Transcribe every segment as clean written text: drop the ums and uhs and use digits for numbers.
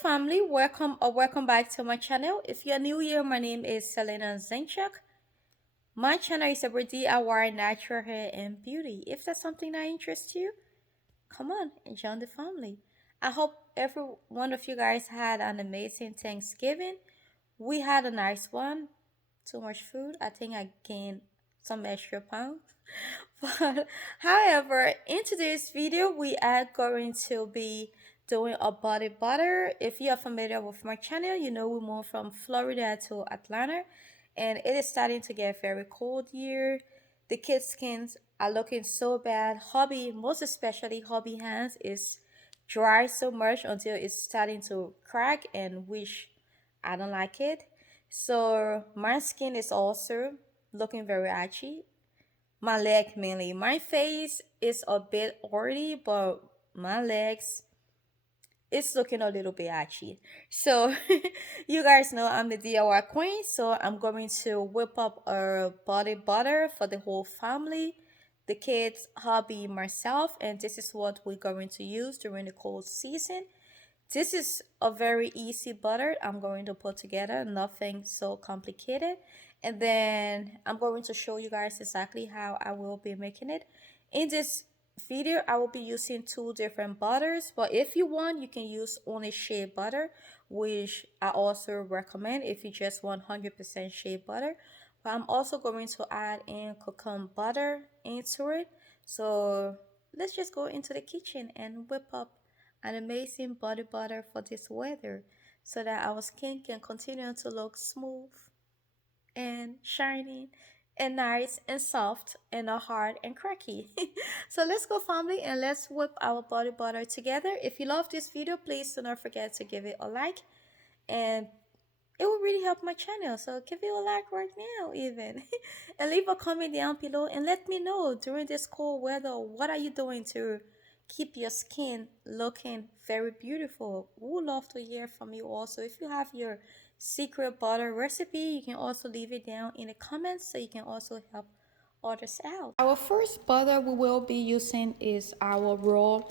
family, welcome or welcome back to my channel. If you're new here, my name is Selina Zinchuk. My channel is about DIY natural hair and beauty. If that's something that interests you, come on and join the family. I hope every one of you guys had an amazing Thanksgiving. We had a nice one. Too much food. I think I gained some extra pounds. But however, in today's video, we are going to be doing a body butter. If you are familiar with my channel, you know we moved from Florida to Atlanta, and it is starting to get very cold here. The kids' skins are looking so bad. Hobby, most especially hobby hands, is dry so much until it's starting to crack and wish I don't like it. So my skin is also looking very itchy. My leg mainly. My face is a bit oily, but my legs it's looking a little bit itchy. So you guys know I'm the DIY queen, so I'm going to whip up a body butter for the whole family, the kids, hubby, myself, and this is what we're going to use during the cold season. This is a very easy butter I'm going to put together, nothing so complicated. And then I'm going to show you guys exactly how I will be making it. In this video, I will be using two different butters, but if you want, you can use only shea butter, which I also recommend if you just want 100% shea butter. But I'm also going to add in coconut butter into it. So let's just go into the kitchen and whip up an amazing body butter for this weather so that our skin can continue to look smooth and shiny and nice and soft and not hard and cracky. So let's go family and let's whip our body butter together. If you love this video, please do not forget to give it a like, and it will really help my channel, so give it a like right now even. And leave a comment down below and let me know during this cold weather what are you doing to keep your skin looking very beautiful. We would love to hear from you. Also, if you have your secret butter recipe, you can also leave it down in the comments so you can also help others out. Our first butter we will be using is our raw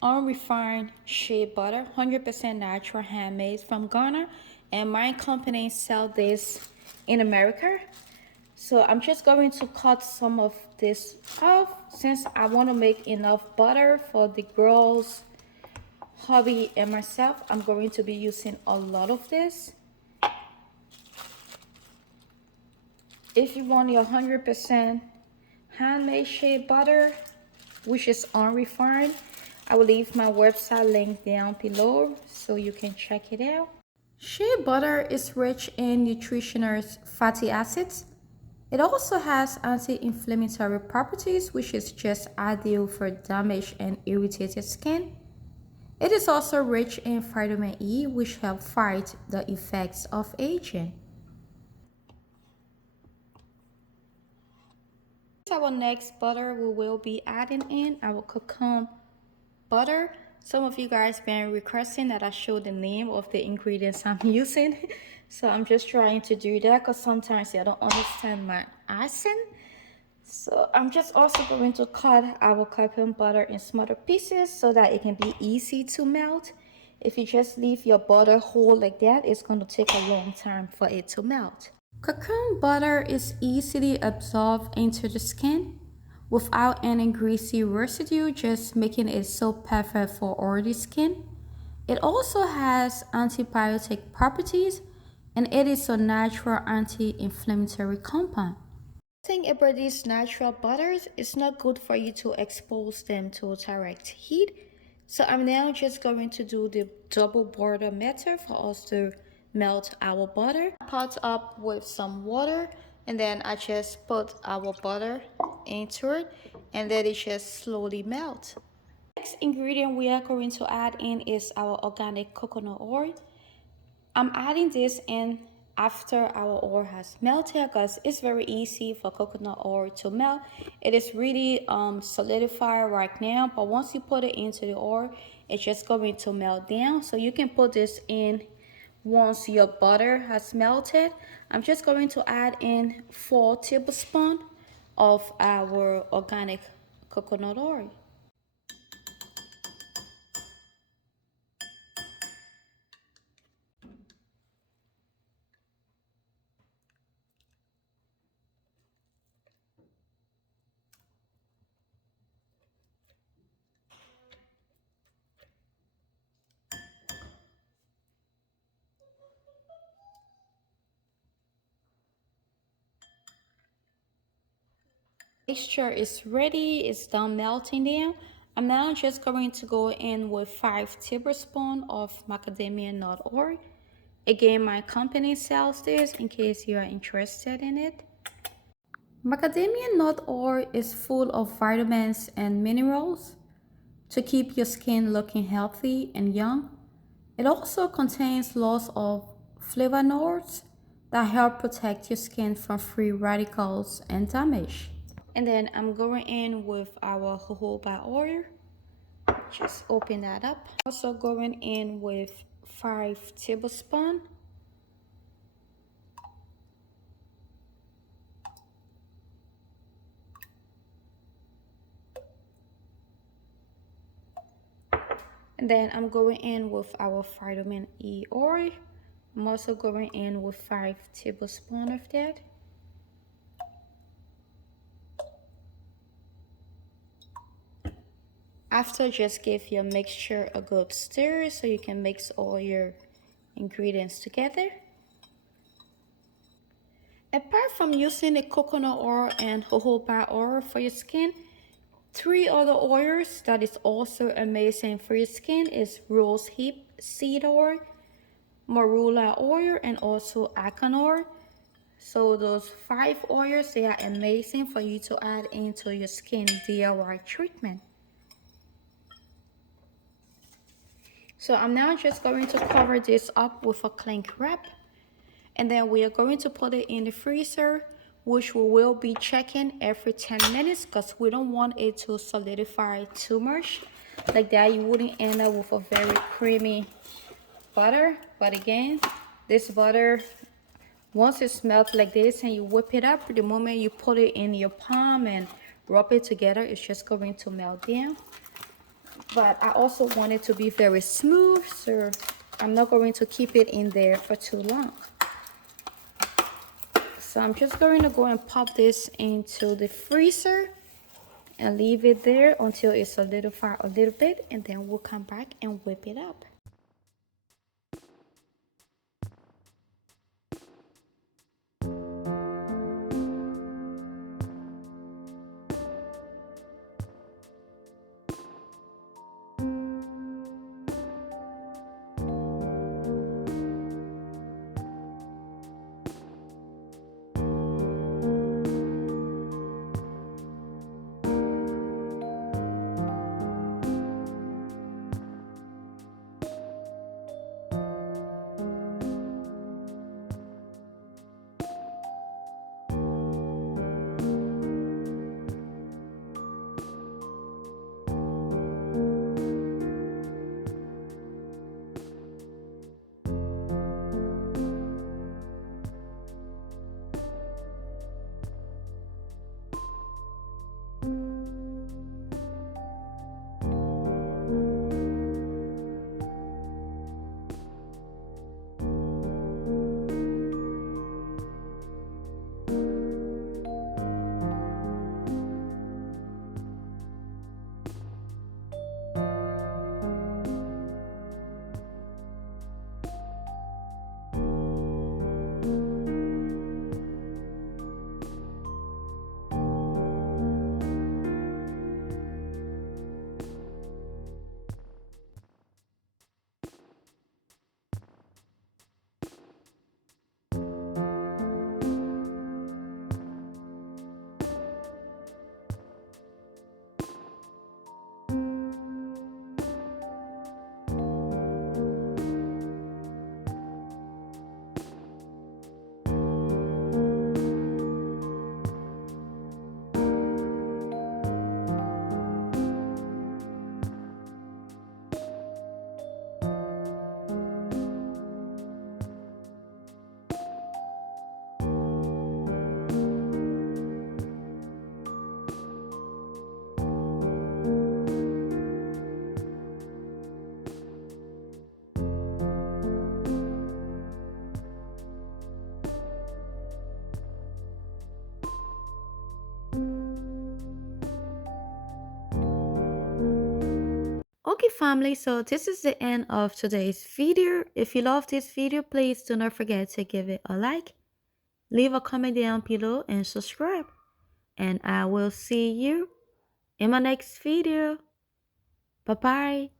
unrefined shea butter, 100% natural, handmade from Ghana, and my company sell this in America. So I'm just going to cut some of this off since I want to make enough butter for the girls, hubby, and myself. I'm going to be using a lot of this. If you want your 100% handmade shea butter, which is unrefined, I will leave my website link down below so you can check it out. Shea butter is rich in nutritional fatty acids. It also has anti-inflammatory properties, which is just ideal for damaged and irritated skin. It is also rich in vitamin E, which help fight the effects of aging. Our next butter we will be adding in our coconut butter. Some of you guys been requesting that I show the name of the ingredients I'm using. So I'm just trying to do that because sometimes I don't understand my accent. So I'm just also going to cut our coconut butter in smaller pieces so that it can be easy to melt. If you just leave your butter whole like that, it's going to take a long time for it to melt. Coconut butter is easily absorbed into the skin without any greasy residue, just making it so perfect for oily skin. It also has antibiotic properties and it is a natural anti-inflammatory compound. The thing about these natural butters, it's not good for you to expose them to direct heat. So I'm now just going to do the double boiler method for us to melt our butter. Pot up with some water and then I just put our butter into it and let it just slowly melt. Next ingredient we are going to add in is our organic coconut oil. I'm adding this in after our oil has melted because it's very easy for coconut oil to melt. It is really solidified right now, but once you put it into the oil, it's just going to melt down. So you can put this in once your butter has melted. I'm just going to add in 4 tablespoons of our organic coconut oil. Mixture is ready, it's done melting down. I'm now just going to go in with 5 tablespoons of macadamia nut oil. Again, my company sells this in case you are interested in it. Macadamia nut oil is full of vitamins and minerals to keep your skin looking healthy and young. It also contains lots of flavonoids that help protect your skin from free radicals and damage. And then I'm going in with our jojoba oil. Just open that up. Also going in with 5 tablespoons. And then I'm going in with our vitamin E oil. I'm also going in with 5 tablespoons of that. After, just give your mixture a good stir so you can mix all your ingredients together. Apart from using the coconut oil and jojoba oil for your skin, 3 other oils that is also amazing for your skin is rose hip seed oil, marula oil, and also argan oil. So those 5 oils, they are amazing for you to add into your skin DIY treatment. So I'm now just going to cover this up with a cling wrap, and then we are going to put it in the freezer, which we will be checking every 10 minutes because we don't want it to solidify too much. Like that, you wouldn't end up with a very creamy butter. But again, this butter, once it's melted like this and you whip it up, the moment you put it in your palm and rub it together, it's just going to melt down. But I also want it to be very smooth, so I'm not going to keep it in there for too long. So I'm just going to go and pop this into the freezer and leave it there until it solidifies a little bit, and then we'll come back and whip it up. Okay, family, so this is the end of today's video. If you love this video, please do not forget to give it a like, leave a comment down below, and subscribe. and I will see you in my next video. Bye bye.